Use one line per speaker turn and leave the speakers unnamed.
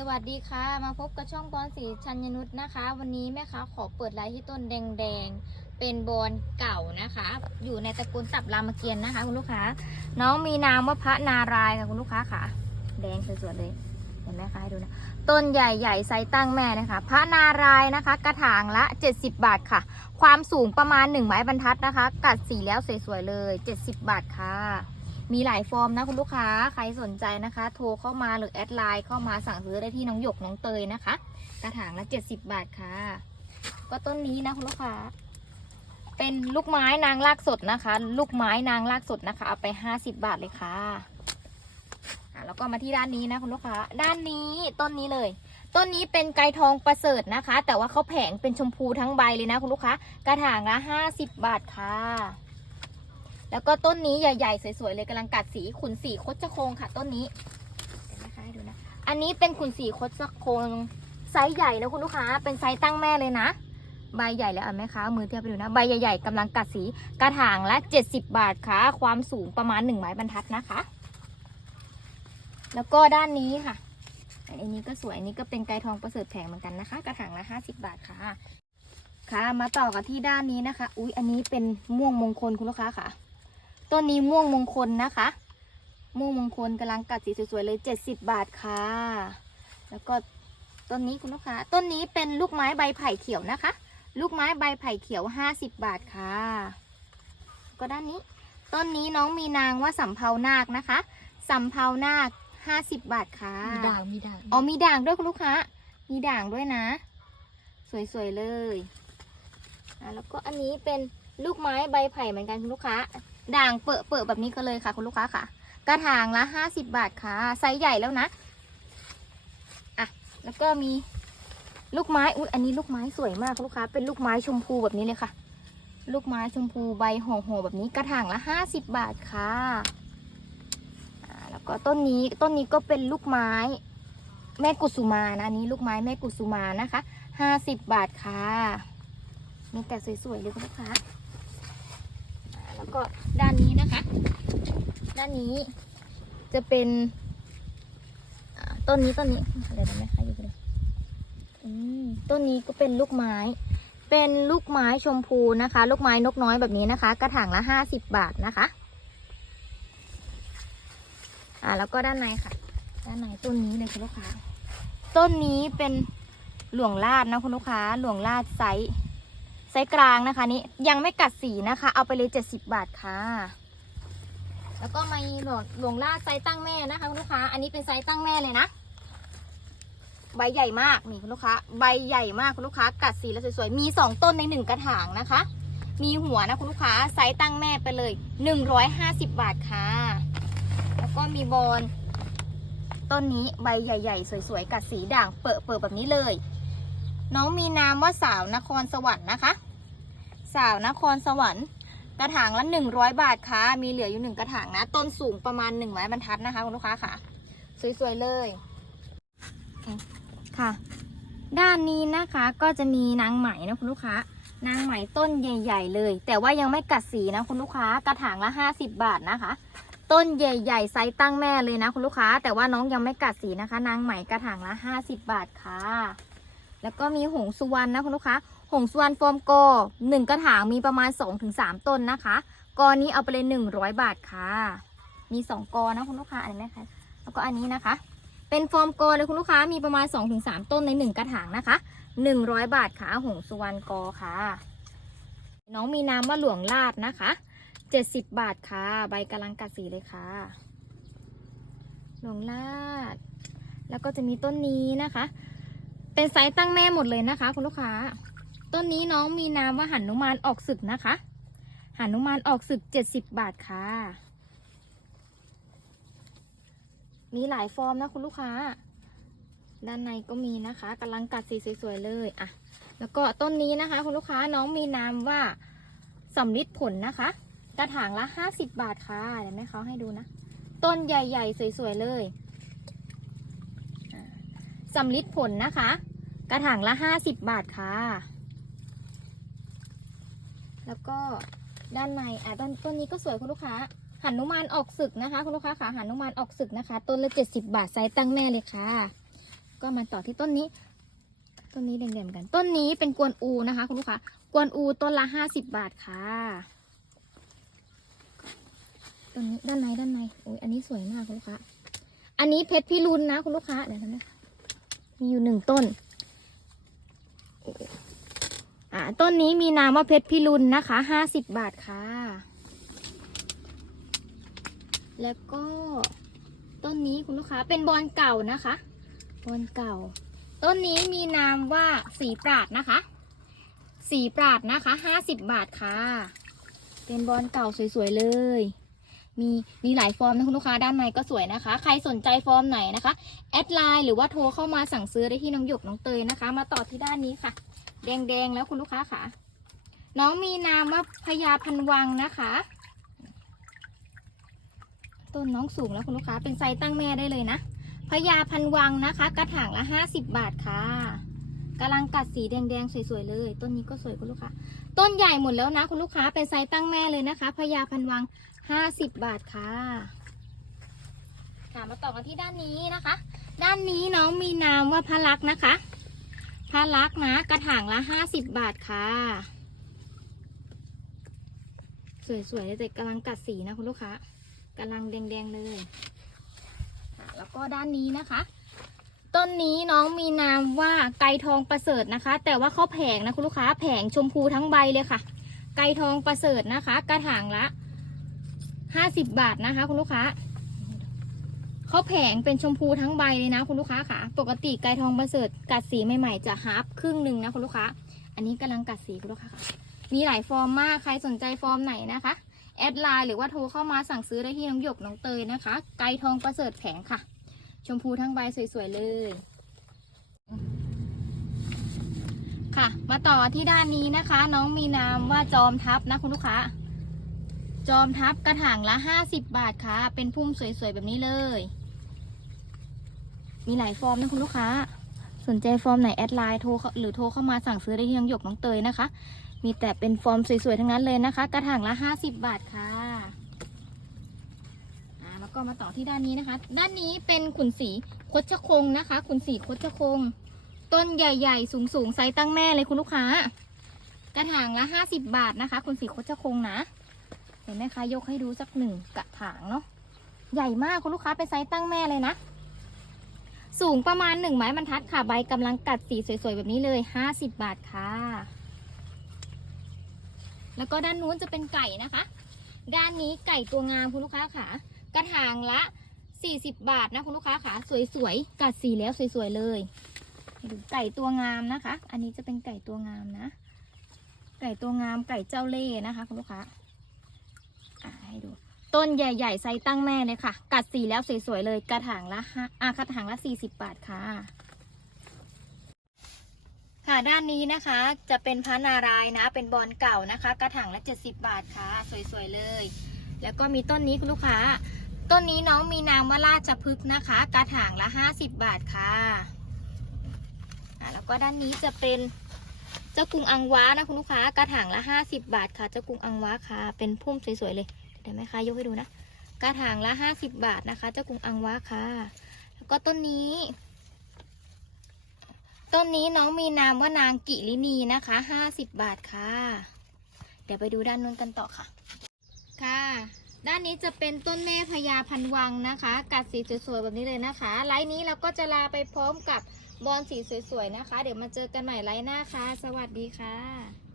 สวัสดีค่ะ มาพบกับช่องบอลสีชัญญนุชนะคะ วันนี้แม่ค้าขอเปิดไลน์ที่ต้นแดงๆ เป็นบอลเก่านะคะ อยู่ในตระกูลตับรามเกียรตินะคะ คุณลูกค้า น้องมีนามว่าพระนารายค่ะคุณลูกค้าค่ะ แดงสวยๆเลยเห็นไหมคะให้ดูนะต้นใหญ่ๆไซส์ตั้งแม่นะคะ พระนารายนะคะ กระถางละ 70 บาทค่ะ ความสูงประมาณ1ไม้บรรทัดนะคะ กัดสีแล้วสวยๆเลย 70 บาทค่ะ มีหลายฟอร์มนะคุณลูกค้าใครสนใจนะคะ โทรเข้ามาหรือแอดไลน์เข้ามาสั่งซื้อได้ที่น้องหยกน้องเตยนะคะ กระถางละ 70 บาทค่ะ ก็ต้นนี้นะคุณลูกค้า เป็นลูกไม้นางรากสดนะคะ ลูกไม้นางรากสดนะคะ เอาไป 50 บาทเลยค่ะะแล้วก็มาที่ด้านนี้นะคุณลูกค้า ด้านนี้ต้นนี้เลย ต้นนี้เป็นไกทองประเสริฐนะคะ แต่ว่าเขาแผงเป็นชมพูทั้งใบเลยนะคุณลูกค้ากระถางละ50 บาทค่ะ แล้วก็ต้นนี้ใหญ่ ๆ สวยๆเลยกำลังกัดสีขุนสีคดชะโคงค่ะ ต้นนี้เดี๋ยวนะคะให้ดูนะ อันนี้เป็นขุนสีคดชะโคงไซส์ใหญ่นะคุณลูกค้า เป็นไซส์ตั้งแม่เลยนะ ใบใหญ่แล้วอะแม่ค้ามือเทียบไปดูนะ ใบใหญ่ๆกำลังกัดสีกระถางละ 70 บาทค่ะ ความสูงประมาณ1ไม้บรรทัดนะคะ แล้วก็ด้านนี้ค่ะ อันนี้ก็สวย อันนี้ก็เป็นไกรทองประเสริฐแผงเหมือนกันนะคะ กระถางละ 50 บาทค่ะค่ะ มาต่อกันที่ด้านนี้นะคะ อุ๊ย อันนี้เป็นม่วงมงคลคุณลูกค้าค่ะ ต้นนี้ม่วงมงคลนะคะ ม่วงมงคลกำลังกัดสีสวยๆเลย70บาทค่ะ แล้วก็ต้นนี้คุณลูกค้า ต้นนี้เป็นลูกไม้ใบไผ่เขียวนะคะ ลูกไม้ใบไผ่เขียว50บาทค่ะ ก็ด้านนี้ ต้นนี้น้องมีนางว่าสำเภานาคนะคะสำเภานาค50บาทค่ะ
มีด่าง มีด่าง
อ๋อ มีด่างด้วยคุณลูกค้า มีด่างด้วยนะ สวยๆเลยอะแล้วก็อันนี้เป็นลูกไม้ใบไผ่เหมือนกันคุณลูกค้า ด่างเปิดเปิดแบบนี้ก็เลยค่ะ คุณลูกค้าค่ะ กระถางละห้าสิบบาทค่ะไซส์ใหญ่แล้วนะอะแล้วก็มีลูกไม้อุ้ยอันนี้ลูกไม้สวยมากคุณลูกค้า เป็นลูกไม้ชมพูแบบนี้เลยค่ะ ลูกไม้ชมพูใบห่อๆแบบนี้กระถางละห้าสิบบาทค่ะแล้วก็ต้นนี้ต้นนี้ก็เป็นลูกไม้ แม่กุสุมานะอันนี้ลูกไม้แม่กุสุมานะคะห้าสิบบาทค่ะมีแต่สวยๆเลยคุณลูกค้า แล้วก็ด้านนี้นะคะ ด้านนี้จะเป็นต้นนี้ต้นนี้เดี๋ยวได้ไหมคะอยู่เลยต้นนี้ก็เป็นลูกไม้ เป็นลูกไม้ชมพูนะคะ ลูกไม้นกน้อยแบบนี้นะคะ กระถางละห้าสิบบาทนะคะ อ่าแล้วก็ด้านในค่ะ ด้านในต้นนี้เลยคุณลูกค้า ต้นนี้เป็นหลวงลาดนะคุณลูกค้า หลวงลาดไซส์ ซส์กลางนะคะนี้ยังไม่กัดสีนะคะ เอาไปเลยเจ็ดสิบบาทค่ะ แล้วก็มีหลวงหลวงลาไซส์ตั้งแม่นะคะคุณลูกค้า อันนี้เป็นไซส์ตั้งแม่เลยนะ ใบใหญ่มากนี่คุณลูกค้า ใบใหญ่มากคุณลูกค้า กัดสีแล้วสวยๆ มีสองต้นในหนึ่งกระถางนะคะ มีหัวนะคุณลูกค้า ไซส์ตั้งแม่ไปเลยหนึ่งร้อยห้าสิบบาทค่ะ แล้วก็มีบอลต้นนี้ใบใหญ่ ๆ สวยๆ กัดสีด่างเปิดเปิดแบบนี้เลย น้องมีนามว่าสาวนครสวรรค์นะคะ สาวนครสวรรค์กระถางละหนึ่งร้อยบาทค่ะ มีเหลืออยู่หนึ่งกระถางนะ ต้นสูงประมาณหนึ่งไม้บรรทัดนะคะคุณลูกค้าค่ะ สวยๆเลยค่ะ ด้านนี้นะคะก็จะมีนางไหมนะคุณลูกค้า นางไหมต้นใหญ่ ๆ เลย แต่ว่ายังไม่กัดสีนะคุณลูกค้ากระถางละห้าสิบบาทนะคะ ต้นใหญ่ๆไซส์ตั้งแม่เลยนะคุณลูกค้า แต่ว่าน้องยังไม่กัดสีนะคะ นางไหมกระถางละ50บบาทค่ะ แล้วก็มีหงสุวรรณนะคุณลูกค้า งสุวรรณฟอร์มโกหนึ่งกระถางมีประมาณ 2-3 ต้นนะคะกอนี้เอาไปเลย100 บาทค่ะ มี 2กอนะคุณลูกค้าอันนี้ไหมคะแล้วก็อันนี้นะคะ เป็นฟอร์มโกเลยคุณลูกค้ามีประมาณ 2-3 ต้นใน 1 กระถางนะคะ 100 บาทค่ะหงสุวรรณกอค่ะ น้องมีนามว่าหลวงลาดนะคะเจ็ดสิบบาทค่ะ ใบกำลังกัดสีเลยค่ะ หลวงลาด แล้วก็จะมีต้นนี้นะคะ เป็นไซส์ตั้งแม่หมดเลยนะคะ คุณลูกค้า ต้นนี้น้องมีนามว่าหันุมานออกศึกนะคะหันุมานออกศึกเจ็ดสิบบาทค่ะ มีหลายฟอร์มนะคุณลูกค้า ด้านในก็มีนะคะกำลังกัดสีสวยๆเลยอะแล้วก็ต้นนี้นะคะ คุณลูกค้าน้องมีนามว่าสำลิดผลนะคะ กระถางละ50บบาทค่ะเดี๋ยวแม่เขาให้ดูนะ ต้นใหญ่ๆ สวยๆเลยสำลิดผลนะคะ กระถางละ50บาทค่ะ แล้วก็ด้านในอะต้นต้นนี้ก็สวยคุณลูกค้าหันุมานออกศึกนะคะคุณลูกค้าค่ะหันุมานออกศึกนะคะ ต้นละ 70 บาทไซส์ตั้งแม่เลยค่ะ ก็มาต่อที่ต้นนี้ ต้นนี้แดงๆเหมือนกัน ต้นนี้เป็นกวนอูนะคะ คุณลูกค้ากวนอูต้นละห้าสิบบาทค่ะต้นนี้ด้านในด้านในโอ้ยอันนี้สวยมากคุณลูกค้าอันนี้เพชรพิรุณนะคุณลูกค้าเดี๋ยวนะมีอยู่หนึ่งต้น อ่าต้นนี้มีนามว่าเพชรพิรุณนะคะห้าสิบบาทค่ะ แล้วก็ต้นนี้คุณลูกค้าเป็นบอลเก่านะคะ บอลเก่า ต้นนี้มีนามว่าสีปราดนะคะ สีปราดนะคะห้าสิบบาทค่ะ เป็นบอลเก่าสวยๆเลยมีมีหลายฟอร์มนะคุณลูกค้าด้านในก็สวยนะคะ ใครสนใจฟอร์มไหนนะคะ แอดไลน์หรือว่าโทรเข้ามาสั่งซื้อได้ที่น้องหยกน้องเตยนะคะ มาต่อที่ด้านนี้ค่ะ แดงๆแล้วคุณลูกค้าค่ะ น้องมีนามว่าพญาพันวังนะคะ ต้นน้องสูงแล้วคุณลูกค้าเป็นไซส์ตั้งแม่ได้เลยนะพญาพันวังนะคะ กระถางละห้าสิบบาทค่ะกำลังกัดสีแดงๆสวยๆเลย ต้นนี้ก็สวยคุณลูกค้า ต้นใหญ่หมดแล้วนะคุณลูกค้าเป็นไซส์ตั้งแม่เลยนะคะพญาพันวังห้าสิบบาทค่ะค่ะมาต่อกันที่ด้านนี้นะคะ ด้านนี้น้องมีนามว่าพระลักษณ์นะคะ พระลักนะ กระถางละห้าสิบบาทค่ะ สวยๆเลยแต่กำลังกัดสีนะคุณลูกค้ากำลังแดงๆเลยแล้วก็ด้านนี้นะคะ ต้นนี้น้องมีนามว่าไก่ทองประเสริฐนะคะ แต่ว่าเขาแผงนะคุณลูกค้าแผงชมพูทั้งใบเลยค่ะ ไก่ทองประเสริฐนะคะ กระถางละห้าสิบบาทนะคะ คุณลูกค้า เขาแผงเป็นชมพูทั้งใบเลยนะคุณลูกค้าค่ะ ปกติไก่ทองประเสริฐกัดสีใหม่ๆจะฮาร์ปครึ่งหนึ่งนะคุณลูกค้า อันนี้กำลังกัดสีคุณลูกค้าค่ะ มีหลายฟอร์มมาก ใครสนใจฟอร์มไหนนะคะ แอดไลน์หรือว่าโทรเข้ามาสั่งซื้อได้ที่น้องหยกน้องเตยนะคะ ไก่ทองประเสริฐแผงค่ะ ชมพูทั้งใบสวยๆเลย ค่ะ มาต่อที่ด้านนี้นะคะ น้องมีนามว่าจอมทัพนะคุณลูกค้า จอมทัพกระถางละห้าสิบบาทค่ะ เป็นพุ่มสวยๆแบบนี้เลย มีหลายฟอร์มนะคุณลูกค้า สนใจฟอร์มไหนแอดไลน์โทรเข้าหรือโทรเข้ามาสั่งซื้อได้ที่น้องหยกน้องเตยนะคะ มีแต่เป็นฟอร์มสวยๆทั้งนั้นเลยนะคะ กระถางละห้าสิบบาทค่ะอ่าแล้วก็มาต่อที่ด้านนี้นะคะ ด้านนี้เป็นขุนสีคดชะคงนะคะ ขุนสีคดชะคง ต้นใหญ่ๆ สูงๆไซส์ตั้งแม่เลยคุณลูกค้า กระถางละห้าสิบบาทนะคะ ขุนสีคดชะคงนะ เห็นไหมคะยกให้ดูสักหนึ่งกระถางเนาะใหญ่มากคุณลูกค้าเป็นไซส์ตั้งแม่เลยนะ สูงประมาณหนึ่งไม้บรรทัดค่ะ ใบกำลังกัดสีสวยๆ แบบนี้เลยห้าสิบบาทค่ะ แล้วก็ด้านนู้นจะเป็นไก่นะคะ ด้านนี้ไก่ตัวงามคุณลูกค้าค่ะ กระถางละ40บบาทนะคุณลูกค้าค่ะ สวยๆ กัดสีแล้วสวยๆ เลยห้ดูไก่ตัวงามนะคะ อันนี้จะเป็นไก่ตัวงามนะ ไก่ตัวงามไก่เจ้าเล่ห์นะคะ คุณลูกค้า อ่าให้ดู ต้นใหญ่ ๆ ไซส์ตั้งแม่เลยค่ะ กัดสีแล้วสวยๆเลยกระถางละห้าอ่ากระถางละ40 บาทค่ะ ค่ะด้านนี้นะคะ จะเป็นพระนารายนะ เป็นบอลเก่านะคะ กระถางละ 70 บาทค่ะ สวยๆเลย แล้วก็มีต้นนี้คุณลูกค้า ต้นนี้น้องมีนามว่าราชพฤกษ์นะคะ กระถางละ 50 บาทค่ะอะแล้วก็ด้านนี้จะเป็นเจ้ากรุงอังวานะคุณลูกค้ากระถางละ 50 บาทค่ะ เจ้ากรุงอังวาค่ะ เป็นพุ่มสวยๆเลย ดี๋ยวไหมคะยกให้ดูนะ กระถางละ50บบาทนะคะ เจ้ากรุงอังวาค่ะ แล้วก็ต้นนี้ ต้นนี้น้องมีนามว่านางกิรินีนะคะ50บาทค่ะ เดี๋ยวไปดูด้านนู้นกันต่อค่ะ ค่ะ ด้านนี้จะเป็นต้นแม่พญาพันวังนะคะ กัดสีสวยๆแบบนี้เลยนะคะ ไลน์นี้เราก็จะลาไปพร้อมกับบอลสีสวยๆนะคะ เดี๋ยวมาเจอกันใหม่ไลน์หน้าค่ะ สวัสดีค่ะ